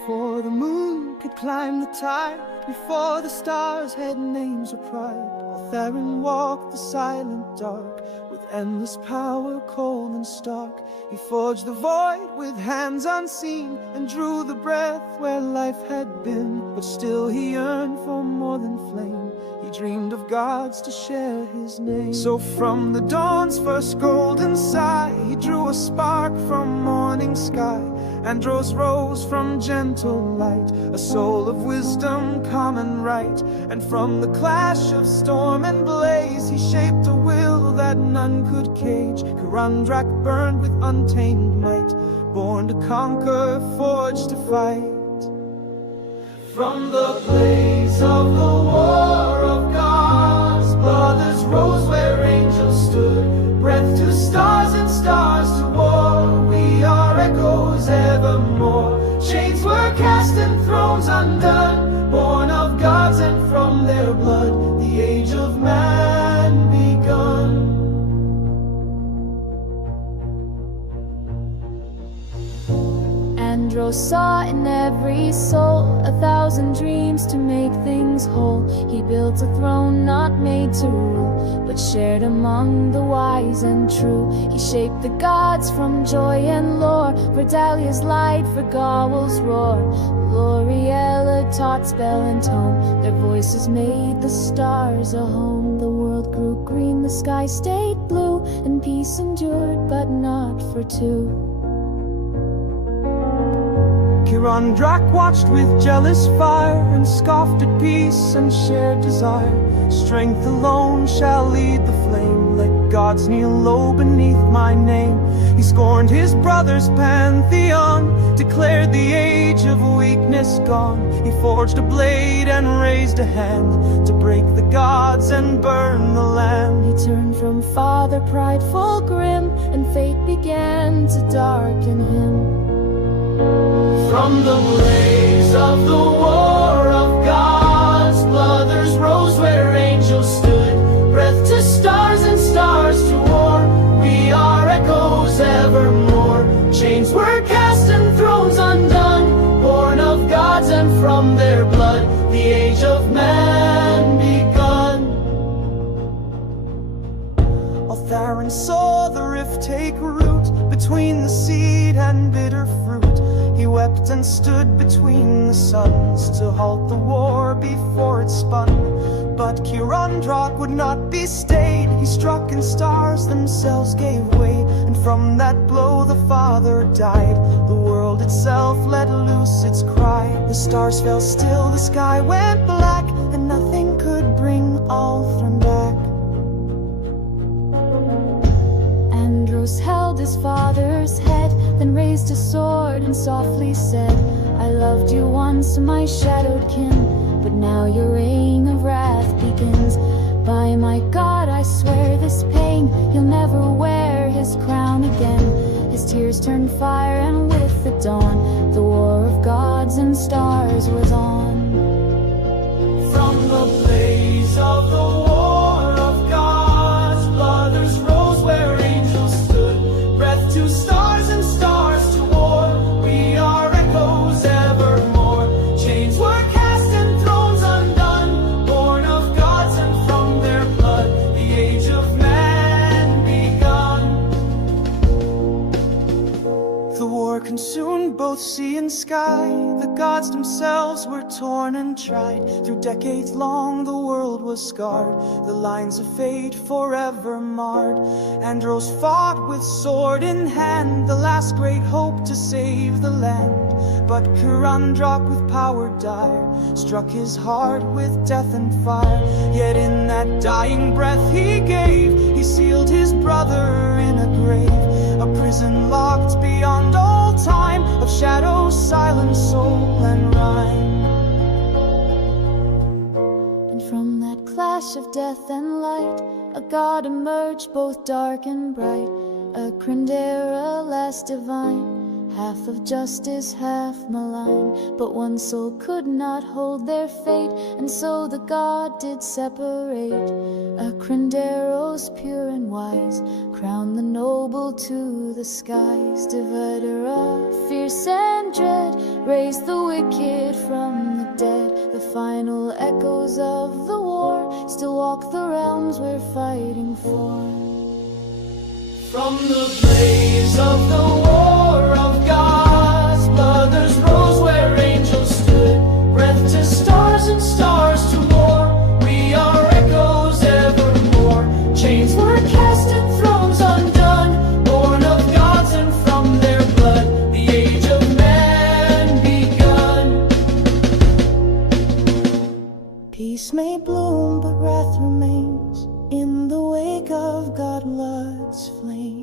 Before the moon could climb the tide, before the stars had names of pride, Altharryn walked the silent dark, with endless power cold and stark. He forged the void with hands unseen, and drew the breath where life had been. But still he yearned for more than flame, he dreamed of gods to share his name. So from the dawn's first golden sigh, he drew a spark from morning sky. Andros rose from gentle light, a soul of wisdom, calm and right. And from the clash of storm and blaze, he shaped a will that none could cage. Kyrandrak burned with untamed might, born to conquer, forged to fight. From the blaze of the War of Godsblood, brothers rose where angels stood. Breath to stars and stars to war, we are echoes evermore. Chains were cast and thrones undone, born of gods and from their blood, the age of man begun. Andros saw in every soul 1,000 dreams to make things whole. He built a throne not made to rule, but shared among the wise and true. He shaped the gods from joy and lore, Verdalia's light for Gawel's roar. Loriella taught spell and tone, their voices made the stars a home. The world grew green, the sky stayed blue, and peace endured, but not for two. Kyrandrak watched with jealous fire, and scoffed at peace and shared desire. Strength alone shall lead the flame, let gods kneel low beneath my name. He scorned his brother's Pantheon, declared the age of weakness gone. He forged a blade and raised a hand, to break the gods and burn the land. He turned from father prideful grim, and fate began to darken him. From the blaze of the War of Godsblood, brothers rose where angels stood. Breath to stars and stars to war, we are echoes evermore. Chains were cast and thrones undone, born of gods and from their blood, the age of man begun. Altharryn saw the rift take root, between the seed and bitter fruit. He wept and stood between the suns, to halt the war before it spun. But Kyrandrak would not be stayed, he struck and stars themselves gave way. And from that blow the father died, the world itself let loose its cry. The stars fell still, the sky went black, and nothing could bring Altharryn back. Andros held his father's head, then raised his sword and softly said, I loved you once, my shadowed kin, but now your reign of wrath begins. By my God, I swear this pain, he'll never wear his crown again. His tears turned fire, and with the dawn, the war of gods and stars was on. From the blaze of the War of Gods, brothers rose where angels stood. Breath to stars and stars to war, we are echoes evermore. Chains were cast and thrones undone, born of gods and from their blood, the age of man begun. The war consumed both sea and sky, the gods themselves were torn and tried. Through decades long the world was scarred, the lines of fate forever marred. Andros fought with sword in hand, the last great hope to save the land. But Kyrandrak with power dire, struck his heart with death and fire. Yet in that dying breath he gave, he sealed his brother in a grave. A prison locked beyond all time, of shadow, silent soul and rhyme. And from that clash of death and light, a god emerged both dark and bright. A Kyrandrak less divine, half of justice, half malign. But one soul could not hold their fate, and so the god did separate. A Kyrandrak's pure and wise, crown the noble to the skies. Divider of fierce and dread, raised the wicked from the dead. The final echoes of the war still walk the realms we're fighting for. From the blaze of the War of Godsblood, there's rose where angels stood, breath to stars and stars to war. We are echoes evermore. Chains were cast and thrones undone, born of gods and from their blood, the age of man begun. Peace may bloom, but wrath remains in the wake of Godblood's flame.